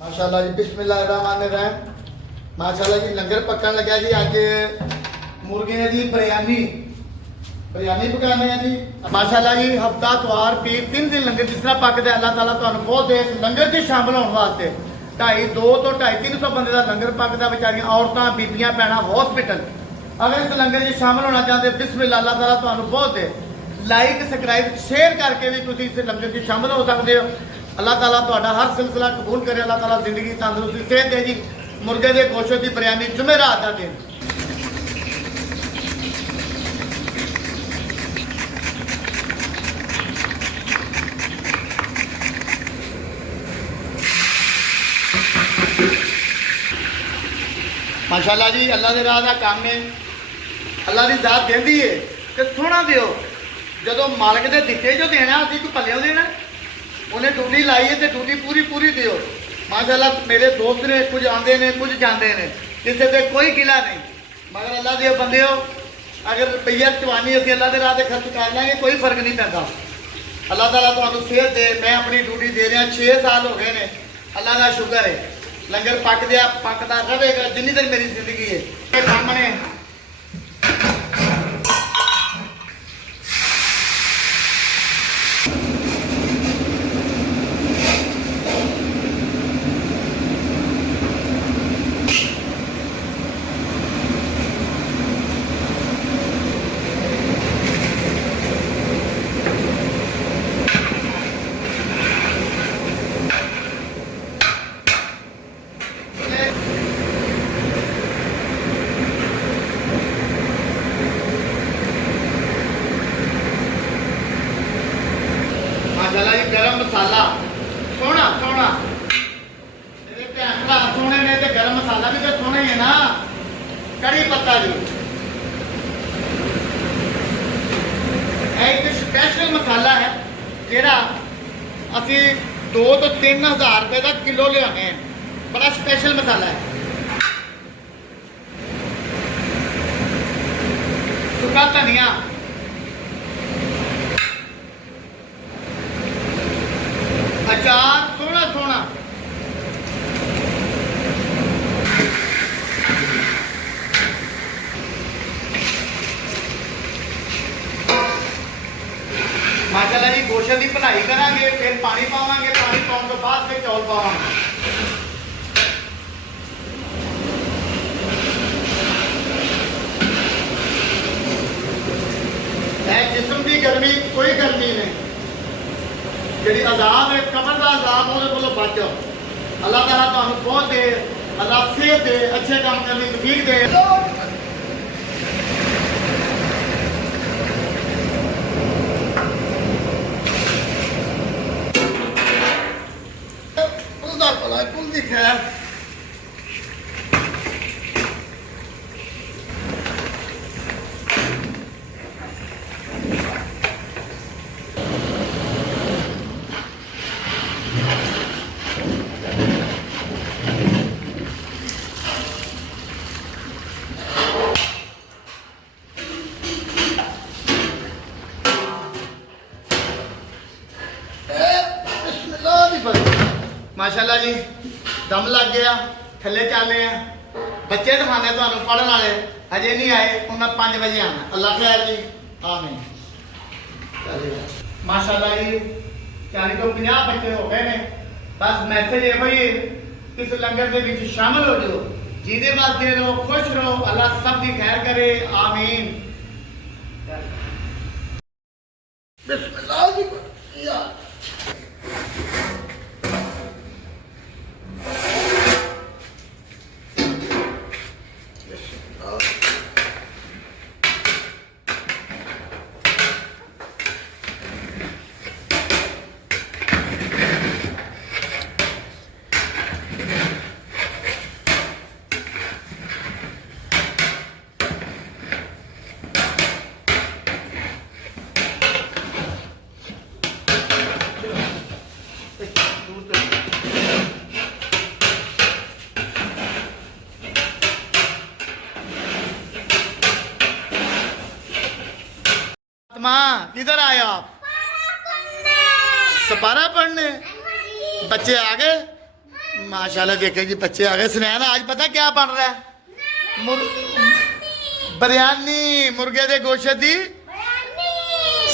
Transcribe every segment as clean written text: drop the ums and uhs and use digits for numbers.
माशाल्लाह जी बिस्मिल्लाहिर्रहमानिर्रहीम। माशाल्लाह जी लंगर पकन लगा जी। अज मुर्गे दी बिरयानी पकाने हैं जी। माशाल्लाह जी हफ्ता त्वार पीर 3 दिन लंगर जिस तरह पकदा अल्लाह ताला तुहानू बहुत दे लंगर च शामिल होने वास्ते 200-250-300 बंदे का लंगर पकदा। बेचारियां औरतां बीबियां भैणां हॉस्पिटल अगर इस लंगर च शामिल होना चाहते बिस्मिल्लाह अल्लाह ताला तुहानू बहुत दे। लाइक सबसक्राइब शेयर करके भी तुसीं इस लंगर च शामिल हो सकते हो। अल्लाह ताला तुहाडा हर सिलसिला कबूल करे। अल्लाह ताला जिंदगी तंदुरुस्ती सेहत दे जी। मुर्गे के गोशत की बिरयानी जुमेरात का दिन। माशाल्लाह जी अल्लाह के राह का काम है। अल्लाह की जात देंदी है कि सोना दियो जो मालिक ने दिते जो देना अभी कोई भले देना उन्हें ड्यूटी लाई है तो ड्यूटी पूरी पूरी दियो। माशाल्लाह मेरे दोस्त ने कुछ आते हैं कुछ जाते हैं किसी से कोई गिला नहीं मगर अल्लाह के बंदे हो अगर रुपया चवानी अभी अल्लाह के राह से खर्च कर लेंगे कोई फर्क नहीं पैदा। अल्लाह ताला तुहानू सेहत दे। मैं अपनी ड्यूटी दे रहा 6 साल हो गए ने। अल्लाह का शुक्र है लंगर पकता रहेगा जिन्नी देर मेरी जिंदगी है। सामने माशाल्लाह जी गरम मसाला सोना सोना मेरे भैन भरा सोने ने तो गरम मसाला भी तो सोना ही है ना। कड़ी पत्ता जी एक स्पेशल मसाला है जेड़ा असी 2 तो 3 हज़ार रुपए का किलो लियाने हैं। बड़ा स्पेशल मसाला है। सुखा धनिया अचार सोना सोना माशाल्लाह जी गोशत की भलाई करांगे फिर पानी पावांगे। पानी पाने तो बाद फिर चौल पावांगे। जिस्म की गर्मी कोई गर्मी नहीं जी अजाब है कमर का अजाब वो बचो। अल्लाह ताला तुहानू बहुत दे। अल्लाह सेहत दे अच्छे काम करने की तौफीक दे। उसका भला कुल दी खैर। माशाल्लाह जी दम लग गया थले चले हैं। बच्चे दिखाने तुहानू पढ़ने वाले अजे नहीं आए उन्हें 5 बजे आना। अल्लाह खैर जी आमीन। माशाल्लाह जी 40 तो 50 बच्चे हो गए ने। बस मैसेज ये भाई इस लंगर के विच शामिल हो जाओ जिदे वास्ते रहो खुश रहो। अल्लाह सब की खैर करे आमीन। बिस्मिल्लाह जी या माँ किधर आए आप? सपारा पढ़ने बच्चे आ गए माशाल्लाह देखे जी बच्चे आ गए। सुनैन आज पता क्या बन रहा है? बिरयानी मुर्गे दे गोश्त दी।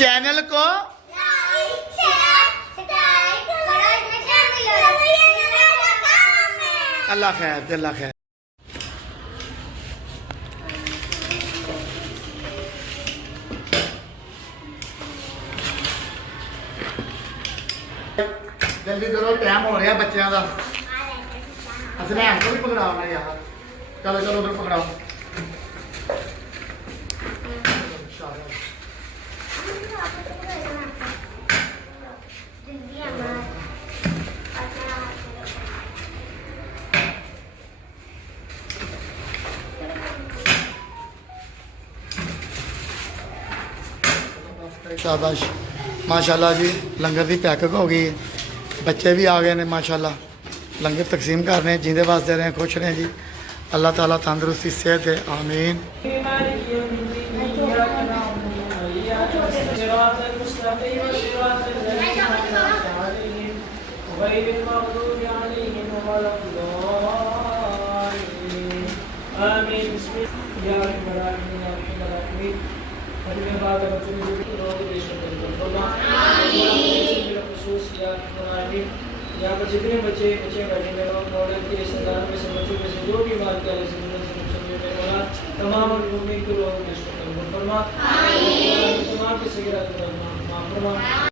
चैनल को अल्लाह खैर अल्लाह खैर। जल्दी करो टाइम हो रहा बच्चों का। असलैन को भी पकड़ाओ ना यार। चलो चलो उधर पकड़ाओ। शाबाश माशाल्लाह जी लंगर की पैकिंग हो गई है। बच्चे भी आ गए ने माशाल्लाह लंगर तकसीम कर रहे हैं। जिंदे वास दे रहे हैं खुश रहें जी। अल्लाह ताला तंदुरुस्ती सेहत दे आमीन। यहाँ पर जितने बच्चे बैठे हैं और मौलवी के रिश्तेदार में से बच्चों में से जो भी बात करें तमाम को लोगों को फरमा तमाम की सगीरत माफ फरमा।